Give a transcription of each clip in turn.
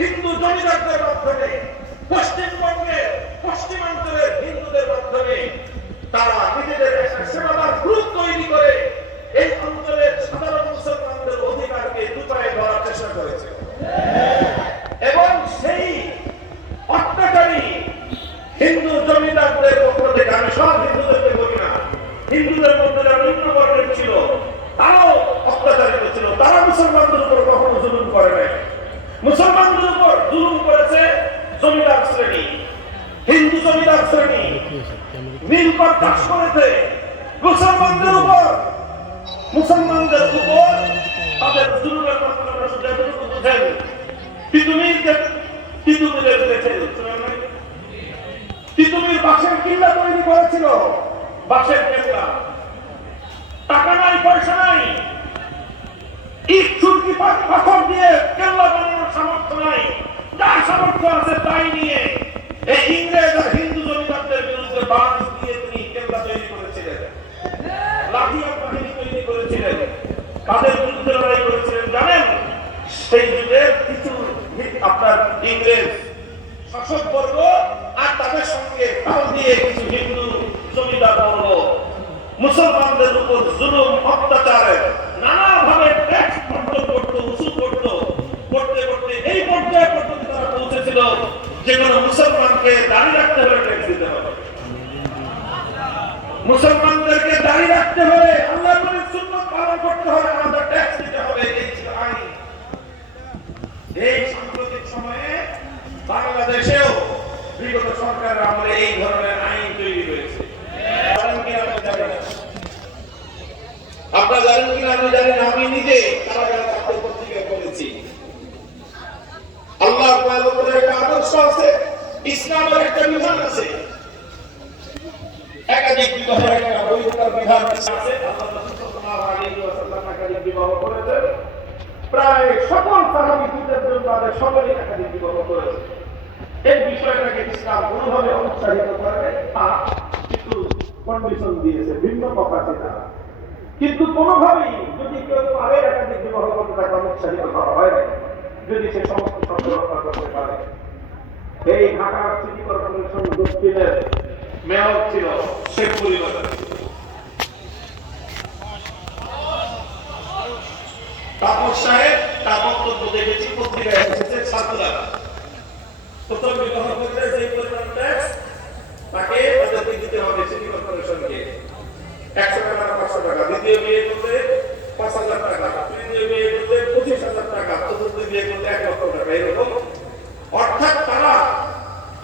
হিন্দু জমিদারদের মাধ্যমে, পশ্চিমবঙ্গে পশ্চিমাঞ্চলের হিন্দুদের মাধ্যমে তারা নিজেদের একটা সেবাদার গ্রুপ তৈরি করে এই অঞ্চলের সাধারণ মুসলমানদের অধিকারকে দুপায়ে ধরার চেষ্টা করেছে। এবং সেই অত্যাচারী হিন্দু জমিদারদের পক্ষ থেকে, আমি সব হিন্দুদেরকে বলি না, হিন্দুদের মধ্যে যারা নিম্ন বর্ণের ছিল তারাও অত্যাচারিত ছিল। তারা মুসলমানদের উপর কখনো জুলুম করে নাই। মুসলমানদের উপর জুলুম করেছে জমিদার শ্রেণী, হিন্দু জমিদার শ্রেণী নীলকর চাষ করেছে মুসলমানদের উপর। মুসলমানদের উপর তাদের জুলুমের মাত্রা যতটুকু বুঝেন, তিতুমিরের দেখেন, তিতুমির বাঁশের কিল্লা তৈরি করেছিল, বাঁশের কেল্লা। টাকা নাই, পয়সা নাই, ইট চুরকি পাথর দিয়ে কেল্লা বানানোর সামর্থ্য নাই। যার সামর্থ্য আছে তাই নিয়ে এই ইংরেজ আর হিন্দু জমিদারদের বিরুদ্ধে বাঁশ দিয়ে তিনি কেল্লা তৈরি করেছিলেন, লাঠিয়ার বাহিনী তৈরি করেছিলেন। তাদের বিরুদ্ধে লড়াই করেছিলেন জানেন? সেই যুগের কিছু আপনার ইংরেজ শাসকবর্গ আর তাদের সঙ্গে তাল দিয়ে কিছু হিন্দু জমিদার বর্গ মুসলমানদের উপর জুলুম অত্যাচারে নানাভাবে ট্যাক্স বন্টন করত, উসুল করত। করতে করতে এই পর্যায়ে পর্যন্ত তারা পৌঁছেছিল যে কোনো মুসলমানকে দাঁড়িয়ে রাখতে হলে ট্যাক্স দিতে হবে, মুসলমানদেরকে দাঁড়িয়ে রাখতে হলে, আল্লাহর নবীর সুন্নাত পালন করতে হলে আমাদের ট্যাক্স দিতে হবে। এই ছিল আইন। এই সাম্প্রতিক সময়ে বাংলাদেশেও বিগত সরকারের আমলে এই ধরনের আইন তৈরি হয়েছে। আপনারা জানেন কিনা আমি জানি না, আমি নিজে কারাগারে থাকতে পত্রিকা পড়েছি। আল্লাহ তাআলার একটা আদর্শ আছে, ইসলামের একটা বিধান আছে, একাধিক বিবাহের একটা বৈধতার বিধান আছে। আল্লাহ সাল্লাল্লাহু আলাইহি ওয়াসাল্লাম একাধিক বিবাহ করেছেন। প্রায় সকল সাহাবীদের জন্য তাদের সকলেই একাধিক বিবাহ করেছে। এই বিষয়টাকে ইসলাম কোনোভাবে অনুৎসাহিত করে তা কিছু কন্ডিশন দিয়েছে, ভিন্ন কথা সেটা। কিন্তু কোনোভাবেই যদি কেউ পারে একাধিক বিবাহ করতে তাকে অনুৎসাহিত করা হয় না, যদি সে সমস্ত শর্ত রক্ষা করতে পারে। এই ঢাকার সিটি কর্পোরেশন দক্ষিণের মেয়র ছিল শেখ মুজিবুর তাপস সাহেব, তার বক্তব্য দেখেছি পত্রিকায় এসেছে। ছাত্ররা প্রথম বিবাহ করতে যে পরিমাণ ট্যাক্স তাকে তাদেরকে দিতে হবে সিটি কর্পোরেশনকে 100 টাকা না 500 টাকা, দ্বিতীয় বিয়ে করতে 5,000 টাকা, তৃতীয় বিয়ে করতে 25,000 টাকা, চতুর্থ বিয়ে করতে 1 লক্ষ টাকা। এরকম অর্থাৎ তারা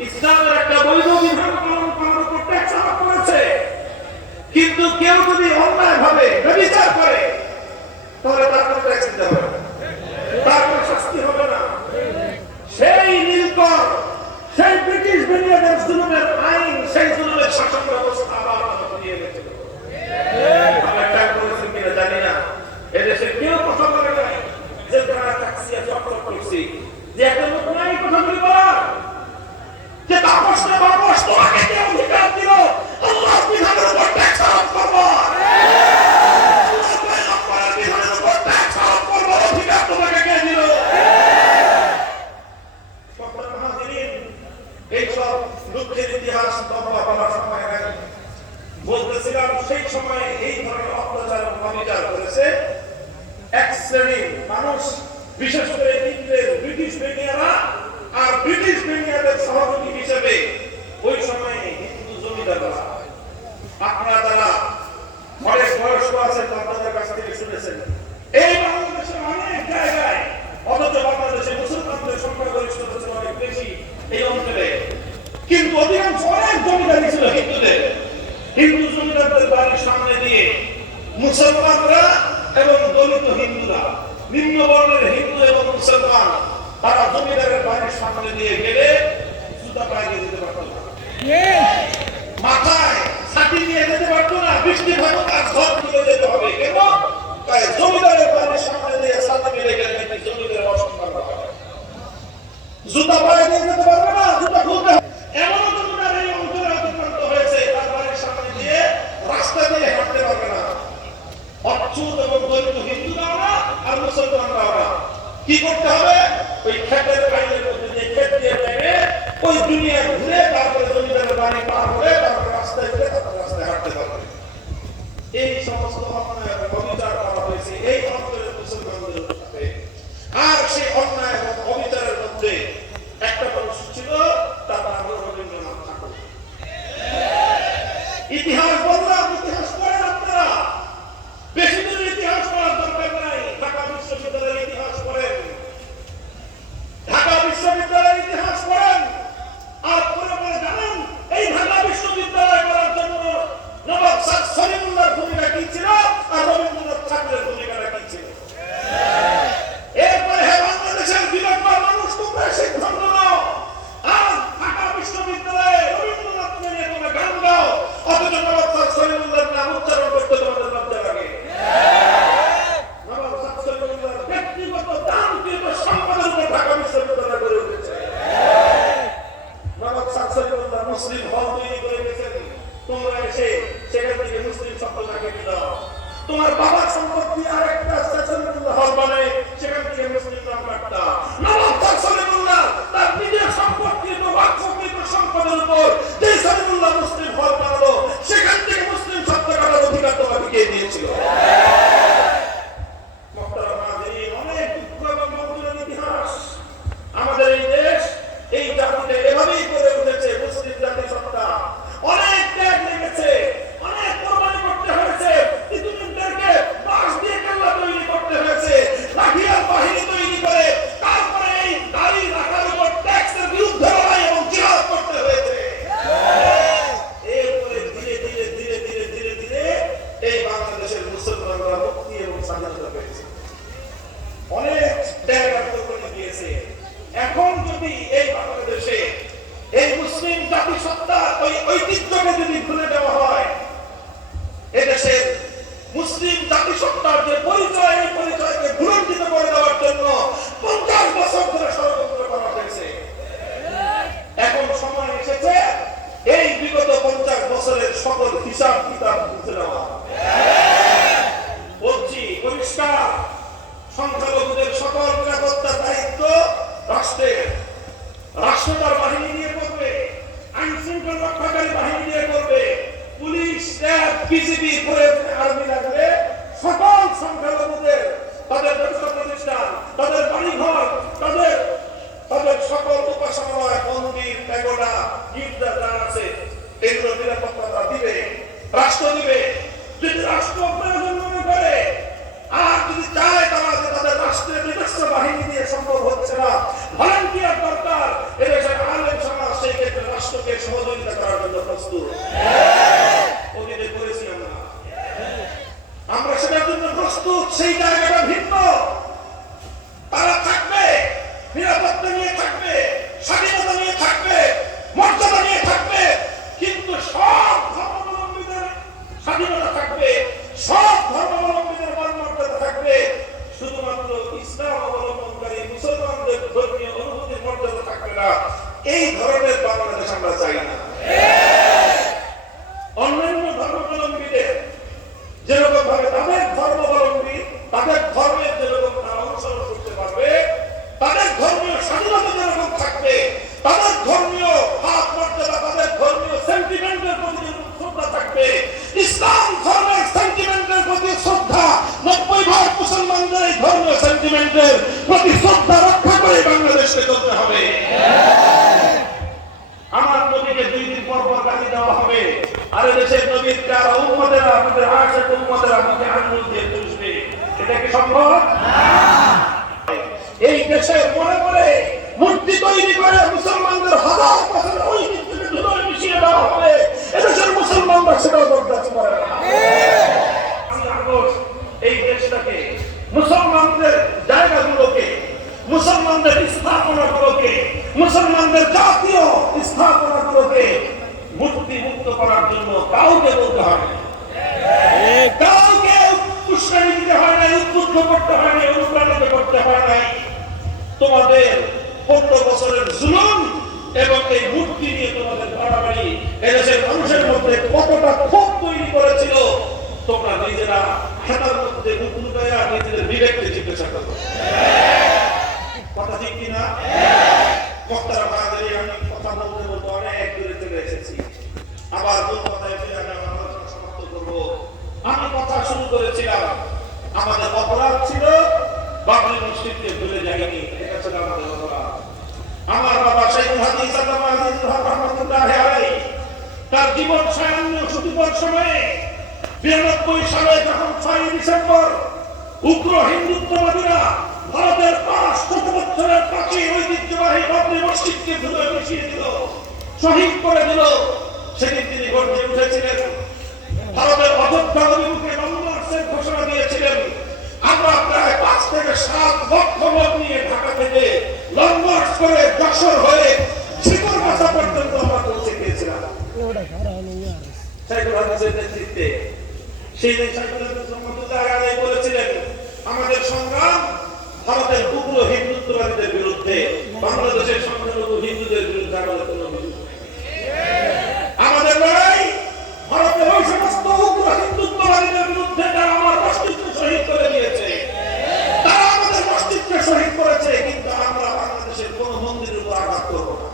ইসলামের একটা বৈধ বিধান পালন করার উপর ট্যাক্স আরোপ করেছে। কিন্তু কেউ যদি অন্যায় ভাবে ব্যভিচার করে তাহলে তার কোনো ট্যাক্স দিতে হবে, তার কোনো শাস্তি হবে না। সেই নীলকর, সেই ব্রিটিশ বেনিয়াদের জুলুমের আইন, সেই জুলুমের শাসন ব্যবস্থা আবার নিয়ে গেছে। আমরা ট্যাক্স করেছি কিনা জানি না, এদেশে কেউ কথা বলে নাই যে তারা ট্যাক্সিয়া চক্র করছি, যে একটা লোক নাই কথাগুলি বলার, যে তাপসটা বাপস তোমাকে কে অধিকার দিল আল্লাহ বিধানের উপর ট্যাক্স আরোপ করবো, অধিকার তোমাকে কে দিল? এইসব দুঃখের ইতিহাস বলার সময় নাই। বলতেছিলাম সেই সময় এই ধরনের অত্যাচার অবিচার করেছে এক শ্রেণীর মানুষ, বিশেষ করে ইংরেজ ব্রিটিশ বেনিয়ারা আর ব্রিটিশ বেনিয়াদের সহযোগী হিসেবে ওই সময় হিন্দু জমিদাররা। আপনারা যারা অনেক বয়স্ক আছেন আপনাদের কাছ থেকে শুনেছেন এই বাংলাদেশের অনেক জায়গায়, অথচ বাংলাদেশে মুসলমানদের সংখ্যাগরিষ্ঠতা ছিল অনেক বেশি এই অঞ্চলে, কিন্তু অধিকাংশ অনেক জমিদারি ছিল হিন্দুদের। হিন্দু জমিদারদের বাড়ির সামনে দিয়ে মুসলমানরা এবং দলিত হিন্দুরা, নিম্ন বর্ণের হিন্দু এবং মুসলমান, তারা জমিদারের বাড়ির সামনে দিয়ে গেলে জুতা পায়ে দিয়ে যেতে পারত না, মাথায় ছাতি নিয়ে যেতে পারত না। বৃষ্টি থাকুক আর ঘর তুলে যেতে হবে, কেন? জমিদারের বাড়ির সামনে দিয়ে ছাতি মেরে গেলে জমিদারের অসম্মান হবে, জুতা পায়ে দিয়ে যেতে পারবে না, জুতা খুলতে হবে। এমনও জমিদার এই অঞ্চলে অতিক্রান্ত হয়েছে, তার বাড়ির সামনে দিয়ে রাস্তা দিয়ে হাঁটতে পারবে না। অচ্ছুত এবং দলিত হিন্দুরাও না আর মুসলমানরাও না। কি করতে হবে? ওই ক্ষেতের আইনের মধ্যে দিয়ে ক্ষেত দিয়ে নেমে ওই দুনিয়া ঘুরে তারপরে জমিদারের বাড়ি পার হয়ে তারপরে রাস্তায় ঘুরে তারপরে রাস্তায় হাঁটতে পারবে। এই সমস্ত অন্যায় এবং অবিচার করা হয়েছে এই অঞ্চলের মুসলমানদের সাথে। আর সেই অন্যায় এবং অবিচারের মধ্যে একটা মানুষ ছিল, তার নাম হলো রবীন্দ্রনাথ ঠাকুর। ইতিহাস বললাম, ইতিহাস পড়েন আপনারা, বেশি দিন ইতিহাস পড়ার দরকার নাই। ঢাকা বিশ্ববিদ্যালয়ের ইতিহাস পড়েন, ঢাকা বিশ্ববিদ্যালয়ের ইতিহাস পড়েন। আর পরে পরে জানেন এই ঢাকা বিশ্ববিদ্যালয় করার জন্য নবাব স্যার সলিমুল্লাহর ভূমিকা কি ছিল আর রবীন্দ্রনাথ ঠাকুরের ভূমিকাটা কি ছিল। এরপরে বাংলাদেশের বিবেকবান মানুষ তোমরা সিদ্ধান্ত নাও, আজ ঢাকা বিশ্ববিদ্যালয়ে রবীন্দ্রনাথ নিয়ে তোমরা গান গাও, অথচ নবাব স্যার সলিমুল্লাহর নাম উচ্চারণ করতে তোমাদের লজ্জা লাগে। নবাব স্যার সলিমুল্লাহর ব্যক্তিগত দানকৃত সম্পদের উপর ঢাকা বিশ্ববিদ্যালয় গড়ে উঠেছে। নবাব স্যার সলিমুল্লাহ মুসলিম হল তৈরি করে গেছেন, তোমরা এসে সেখান থেকে মুসলিম সম্প্রদায়কে দাও। তোমার বাবার সম্পত্তি আরেকটা সলিমুল্লাহ হল বানায়, সেখান থেকে মুসলিম নাম কাটতা। নবাব স্যার সলিমুল্লাহ তার নিজের সম্পত্তির ওয়াকফকৃত সম্পদের উপর যে সলিমুল্লাহ মুসলিম হল বানালো, সেখান থেকে মুসলিম সত্তা কাটার অধিকার তোমাকে কে দিয়েছিল? অনেক দুঃখ এবং মঙ্গলের ইতিহাস। আমাদের এই দেশ এই জাতিতে এভাবেই গড়ে উঠেছে, মুসলিম জাতি সত্তা। অনেক ত্যাগ লেগেছে, অনেক কোরবানি করতে হয়েছে, ইতিমধ্যে বাঁশ দিয়ে কেল্লা তৈরি করতে হয়েছে, লাঠিয়াল বাহিনী তৈরি করে তারপরে এই দাড়ি রাখার উপর ট্যাক্সের বিরুদ্ধে লড়াই এবং জিহাদ করতে হয়েছে। এরপরে ধীরে ধীরে ধীরে ধীরে ধীরে ধীরে এই বাংলাদেশের মুসলমানরা মুক্তি এবং স্বাধীনতা পেয়েছে, অনেক ত্যাগ আর কোরবানি দিয়েছে। এখন যদি এই বাংলাদেশে এই মুসলিম জাতি সত্তার ওই ঐতিহ্যকে যদি ভুলে দেওয়া হয়, এদেশের মুসলিম জাতি সত্তার যে পরিচয়, এই পরিচয়কে ভুলণ্ঠিত করে দেওয়ার জন্য 50 বছর ধরে ষড়যন্ত্র করা হয়েছে। এখন সময় এসেছে এই বিগত 50 বছরের সকল হিসাব কিতাব বুঝে নেওয়া। বলছি পরিষ্কার, সংখ্যালঘুদের সকল নিরাপত্তার দায়িত্ব রাষ্ট্রের। রাষ্ট্র তার বাহিনী দিয়ে করবে, আইন শৃঙ্খলা রক্ষাকারী বাহিনী দিয়ে করবে, পুলিশ, র্যাব, বিজিবি, আর্মি লাগবে। সকল সংখ্যালঘুদের তাদের ব্যবসা প্রতিষ্ঠান, তাদের বাড়িঘর, তাদের সকল উপাসনালয়, মন্দির, প্যাগোডা, গির্জা যা আছে, এগুলো নিরাপত্তা তারা দিবে, রাষ্ট্র দিবে। যদি রাষ্ট্র প্রয়োজন মনে করে আর যদি চায় তারা যে তাদের রাষ্ট্রের নিজস্ব বাহিনী দিয়ে সম্ভব হচ্ছে না, ভলান্টিয়ার দরকার, এদেশের আলেম সমাজ সেই ক্ষেত্রে রাষ্ট্রকে সহযোগিতা করার জন্য প্রস্তুত। অতীতে করেছি আমরা সেটার জন্য প্রস্তুত। সেই জায়গাটা ভিন্ন। তারা থাকবে, নিরাপত্তা নিয়ে থাকবে, স্বাধীনতা নিয়ে থাকবে, মর্যাদা নিয়ে থাকবে, কিন্তু সব ধর্মাবলম্বীদের স্বাধীনতা থাকবে, সব ধর্মাবলম্বীদের মর্যাদা থাকবে। শুধুমাত্র ইসলাম অবলম্বনকারী মুসলমানদের ধর্মীয় অনুভূতির মর্যাদা থাকবে না। এই ধরনের বাংলাদেশ আমরা চাই না। অন্যান্য ধর্মাবলম্বীদের যেরকম ভাবে তাদের ধর্মাবলম্বী তাদের ধর্মের যেরকম তারা অনুসরণ করতে পারবে, তাদের ধর্মীয় স্বাধীনতা যেরকম থাকবে, তাদের ধর্মীয় হাত মর্যাদা, তাদের ধর্মীয় সেন্টিমেন্টের প্রতি শ্রদ্ধা থাকবে। ইসলাম ধর্মের সেন্টিমেন্টের প্রতি শ্রদ্ধা, 90% মুসলমানদের এই ধর্মীয় সেন্টিমেন্টের প্রতি শ্রদ্ধা রক্ষা করে বাংলাদেশকে চলতে হবে। আমার নবীকে 2 দিন পর পর গালি দেওয়া হবে, আর দেশের নবীর যারা উম্মতেরা, আমাদের আশিক উম্মতেরা মুখে আঙ্গুল দিয়ে তুলবে। এটা কি সম্ভব? এই দেশে মনে করে মূর্তি তৈরি করে মুসলমানদের হাজার বছর ঐতিহ্যকে ধুলোয় মিশিয়ে দেওয়া হবে, এদেশের মুসলমানরা সেটাও বরদাস্ত করে না। এই দেশটাকে, মুসলমানদের জায়গাগুলোকে, মুসলমানদের স্থাপনাগুলোকে, মুসলমানদের জাতীয় স্থাপনাগুলোকে মূর্তি মুক্ত করার জন্য কাউকে বলতে হয় না, কাউকে উস্কানি দিতে হয় না, উদ্বুদ্ধ করতে হয় না, অনুপ্রাণিত করতে হয় না। তোমাদের 15 বছরের জুলুম এবং এই মূর্তি নিয়ে তোমাদের বাড়াবাড়ি এদেশের মানুষের মধ্যে কতটা ক্ষোভ তৈরি করেছিল, তোমরা নিজেরা খাতার মধ্যে মুখ লুকায়া নিজেদের বিবেককে জিজ্ঞাসা করো। কথা ঠিক কিনা? বক্তারা বাঙালি আমি কথা বলতে বলতে অনেক দূরে চলে এসেছি। আবার দু কথায় ফিরে আমি আমার আলোচনা সমাপ্ত করবো। আমি কথা শুরু করেছিলাম, আমাদের অপরাধ ছিল বাবরি মসজিদকে ভুলে যায়নি, এটা ছিল আমাদের অপরাধ। আমার বাবা শাইখুল হাদিস আল্লামা আজিজুল হক রাহমাতুল্লাহি আলাইহি তার জীবন সায়ান্ন সুদীপর সময়ে 92 সালে যখন 6 ডিসেম্বর উগ্র হিন্দুত্ববাদীরা ভারতের 500 বছরের প্রাচীন ঐতিহ্যবাহী বাবরি মসজিদকে ধুয়ে মিশিয়ে দিল, শহীদ করে দিল, সেদিন তিনি গর্জে উঠেছিলেন। ভারতের অযোধ্যা অভিমুখে লংমার্চের ঘোষণা দিয়েছিলেন। আমরা প্রায় 5 থেকে 7 লক্ষ লোক নিয়ে ঢাকা থেকে লংমার্চ করে যশোর হয়ে ঝিকরগাছা পর্যন্ত আমরা পৌঁছে গিয়েছিলাম শাইখুল হাদিসের নেতৃত্বে। সেই দিন শাইখুল হাদিস রহমাতুল্লাহি আলাইহি বলেছিলেন, আমাদের সংগ্রাম ভারতের উগ্র হিন্দুত্ববাদীদের বিরুদ্ধে, বাংলাদেশের সংখ্যালঘু হিন্দুদের বিরুদ্ধে আমাদের কোনো বিরোধ নেই। আমাদের লড়াই ভারতের ওই সমস্ত উগ্র হিন্দুত্ববাদীদের বিরুদ্ধে যারা আমার মসজিদকে শহীদ করে দিয়েছে, তারা আমাদের মসজিদকে শহীদ করেছে, কিন্তু আমরা বাংলাদেশের কোন মন্দিরের উপর আঘাত করব না।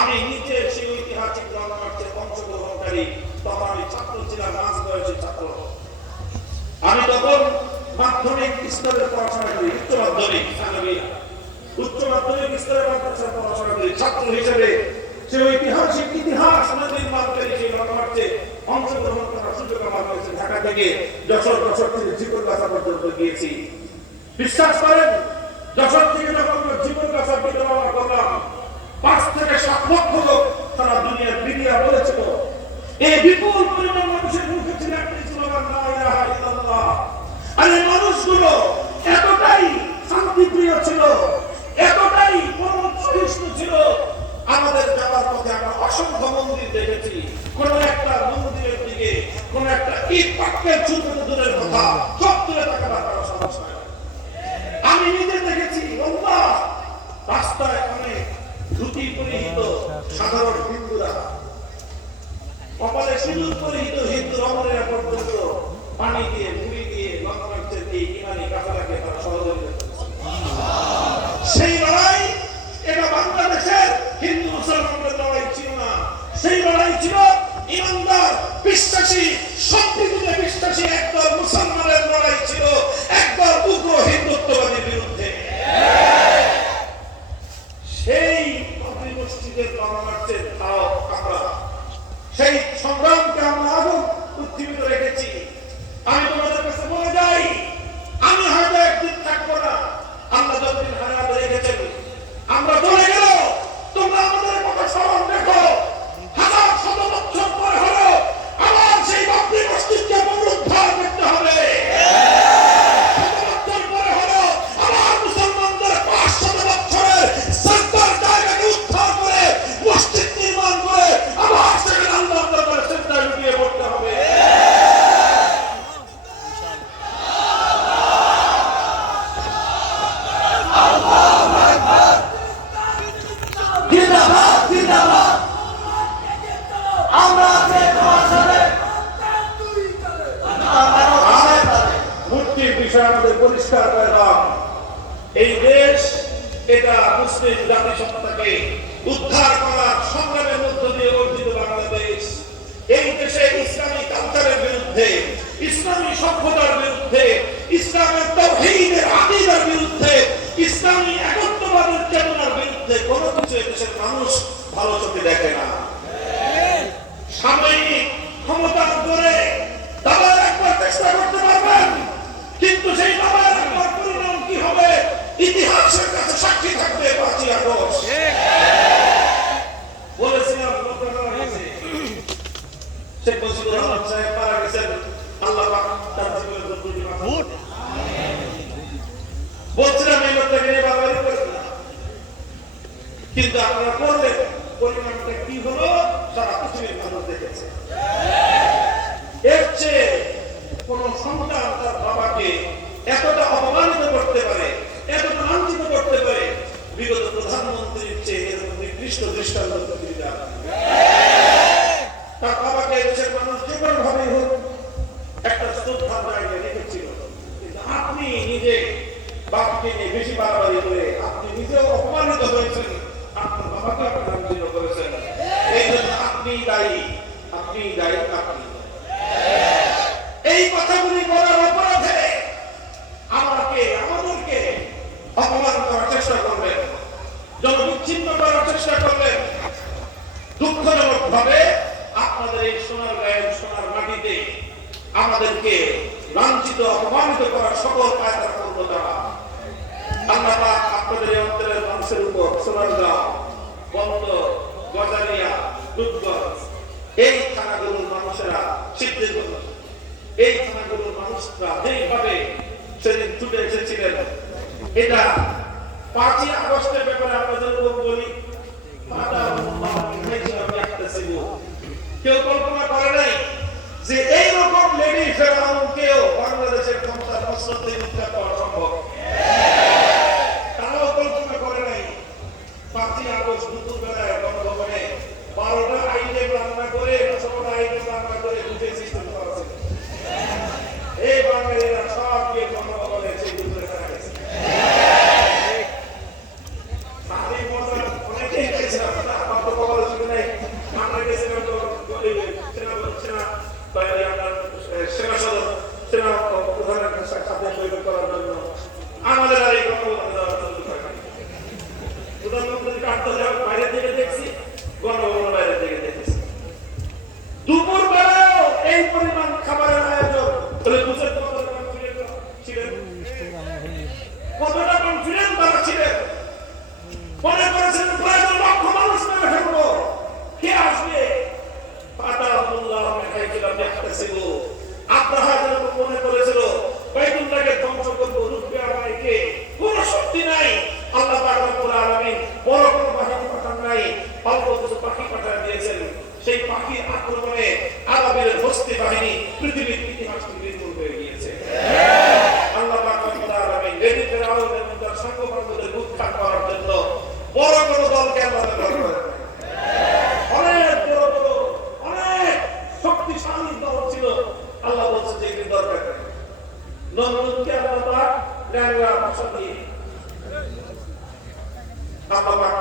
আমি নিজে সেই ঐতিহাসিক লংমার্চে অংশগ্রহণকারী, তখন আমি ছাত্র ছিলাম, 5 বয়সী ছাত্র। আমি তখন মাধ্যমিক স্তরের পড়াশোনা করি, উচ্চ মাধ্যমিক স্তরের পড়াশোনা করি। ছাত্র হিসেবে সেই ঐতিহাসিক ইতিহাস নির্মাণকারী সেই লংমার্চে অংশগ্রহণ করার সুযোগ আমার হয়েছে। ঢাকা থেকে যশোর থেকে ঝিকরগাছা পর্যন্ত গিয়েছি। বিশ্বাস করেন, যশোর থেকে যখন ঝিকরগাছা বিদ্রোহ করলাম, 5 থেকে 7 লক্ষ লোক সারা দুনিয়ার মিডিয়া বলেছিল, এই বিপুল পরিমাণ মানুষের মুখে ছিল একটি স্লোগান, লা ইলাহা ইল্লাল্লাহ। আর এই মানুষগুলো এতটাই শান্তিপ্রিয় ছিল, এতটাই পরম সহিষ্ণু ছিল। আমাদের যাওয়ার পথে আমরা অসংখ্য মন্দির দেখেছি, কোন একটা মন্দিরের দিকে কোন একটা ইট পাটকেল ছুটে দূরের কথা, সব দূরে তাকাবার কারো সাহস নাই। আমি নিজে দেখেছি আল্লাহ রাস্তায় অনেক ধুতি পরিহিত সাধারণ হিন্দুরা, কপালে সিঁদুর পরিহিত হিন্দু রমণীরা পর্যন্ত পানি দিয়ে মুড়ি দিয়ে লংমার্চের এই ইমানি কাফেলাকে তারা সহযোগিতা করেছে। সেই লড়াই এটা বাংলাদেশের হিন্দু মুসলমানদের লড়াই ছিল না, সেই লড়াই ছিল ইমানদার বিশ্বাসী সম্প্রীতিতে বিশ্বাসী একদল মুসলমানের লড়াই ছিল একদল উগ্র হিন্দুত্ববাদীর বিরুদ্ধে। সেই বাবরি মসজিদের লংমার্চের ধারক আমরা, সেই সংগ্রামকে আমরা আরো উজ্জীবিত রেখেছি। আমি তোমাদের কাছে বলে যাই, আমি হয়তো একদিন থাকবো না, আল্লাহ যতদিন হায়াত রেখেছেন, আমরা চলে গেল, তোমরা আমাদের কথা স্মরণ রেখো। 1000 বছর পর হলো আবার সেই বাবরি মসজিদকে পুনরুদ্ধার করতে হবে। 100 বছর পরে হলো আবার মুসলমানদের 500 বছরের সরকার জায়গাকে উদ্ধার করে মসজিদ নির্মাণ করে আবার সেখানে আল্লাহর দরবারে সিজদায় লুটিয়ে পড়তে হবে। মূর্তির বিষয় আমাদের পরিষ্কার করে দাও। এই দেশ এটা মুসলিম জাতিসত্তাকে উদ্ধার করার সংগ্রামের মধ্য দিয়ে অর্জিত বাংলাদেশ। এই দেশে ইসলামী কালচারের বিরুদ্ধে, ইসলামী সভ্যতার বিরুদ্ধে, ইসলামের তাওহীদের আকীদার বিরুদ্ধে, ইসলামী একত্ববাদের চেতনার বিরুদ্ধে কোনো কিছু দেশের মানুষ ভালো চোখে দেখে না। সাময়িক ক্ষমতা ধরে দাবার একবার চেষ্টা করতে পারবেন, কিন্তু সেই দাবার একবার পরিণাম কি হবে ইতিহাসের কাছে সাক্ষী থাকবে। 5ই আগস্ট বলেছিলাম, শেখ মুজিবুর রহমান সাহেব মারা গেছেন, আল্লাহ পাক তার জীবনের প্রতি বলছিলাম এই লোকটাকে নিয়ে বারবারই করেছিলাম, কিন্তু আপনারা করলেন, পরিণামটা কি হলো সারা পৃথিবীর মানুষ দেখেছে। এর চেয়ে কোন সন্তান তার বাবাকে এতটা অপমানিত করতে পারে, এতটা লাঞ্ছিত করতে পারে, বিগত প্রধানমন্ত্রীর চেয়ে এরকম নিকৃষ্ট দৃষ্টান্ত পৃথিবীতে আছে। তার বাবাকে দেশের মানুষ যে কোনো ভাবে হোক একটা শ্রদ্ধার জায়গায় রেখেছিল, কিন্তু আপনি নিজে বাপকে নিয়ে বেশি বাড়াবাড়ি করে আপনি নিজেও অপমানিত হয়েছেন, আপনার বাবাকে আপনি লাঞ্ছিত করেছেন। এই জন্য আপনি দায়ী, আপনি দায়ী, আপনি। এই কথাগুলি বলার অপরাধে আমাদেরকে অপমান করার চেষ্টা করলেন, জনবিচ্ছিন্ন করার চেষ্টা করলেন। দুঃখজনক ভাবে আপনাদের এই সোনার গায়ের সোনার মাটিতে আমাদেরকে লাঞ্ছিত অপমানিত করার সকল কায়দা করবো তারা। আল্লাহ পাক আপনাদের এই অঞ্চলের মানুষের উপর সোনারগাঁও, বন্ধ, গজারিয়া, দুধগঞ্জ এই থানাগুলোর মানুষেরা সিদ্ধির এই থানাগুলোর মানুষরা যেইভাবে সেদিন ছুটে এসেছিলেন, এটা 5ই আগস্টের ব্যাপারে আপনাদের বলি, কেউ কল্পনা করে নাই যে এইরকম লেডি ফেরাউনকেও বাংলাদেশের ক্ষমতার মসনদ থেকে উৎখাত করা সম্ভব। তারাও কল্পনা করে নাই 5ই আগস্ট দুপুরবেলায় গণভবনে 12টা আইটেম রান্না করে 16টা আইটেম রান্না করে দুটো সিস্টেম করা ছিল। এই বাঙালিরা সব গিয়ে গণভবনে সেই দুপুরে খাওয়া গেছে। অনেকেই গেছিলাম, আমার তো খবর শুনে নাই। আমরা গেছিলাম তো সেনা সদর, সেনা প্রধানের সাথে বৈঠক করার জন্য। আমাদের আর এই গণভবনে যাওয়ার জন্য প্রধানমন্ত্রীকে আন্তর্জাতিক বাইরে থেকে দেখছি, গণভবনের বাইরে থেকে দেখেছি। দুপুর বেলাও এই পরিমাণ খাবারের আয়োজন বুঝে কতটা কনফিডেন্ট ছিলেন, কতটা কনফিডেন্ট তারা ছিলেন। মনে করেছেন প্রায় 1 লক্ষ মানুষ মেরে ফেলবো, কে আসবে? আব্রাহা যেরকম মনে করেছিল বাইতুল্লাহকে ধ্বংস করবো, রুখবে আমাকে, কোন শক্তি নাই। আল্লাহ পাক রব্বুল আলামিন বড় কোনো বাহিনী পাঠান নাই, অল্প কিছু পাখি পাঠিয়ে দিয়েছেন। সেই পাখির আক্রমণে আরাবের হস্তি বাহিনী পৃথিবীর ইতিহাস বিলীন হয়ে গিয়েছে। আল্লাহ পাক রব্বুল আলামিন লেডি ফেরাউনের মতো সাংঘাতিকদের উৎখাত করার জন্য বড় কোনো দলকে আল্লাহ ব্যবহার করেন। অনেক বড় বড় অনেক শক্তিশালী দল ছিল। আল্লাহ বলছেন যে এগুলি দরকার নেই। নমরুদকে আল্লাহ পাক ল্যাংড়া ভাষা দিয়ে আল্লাহ পাক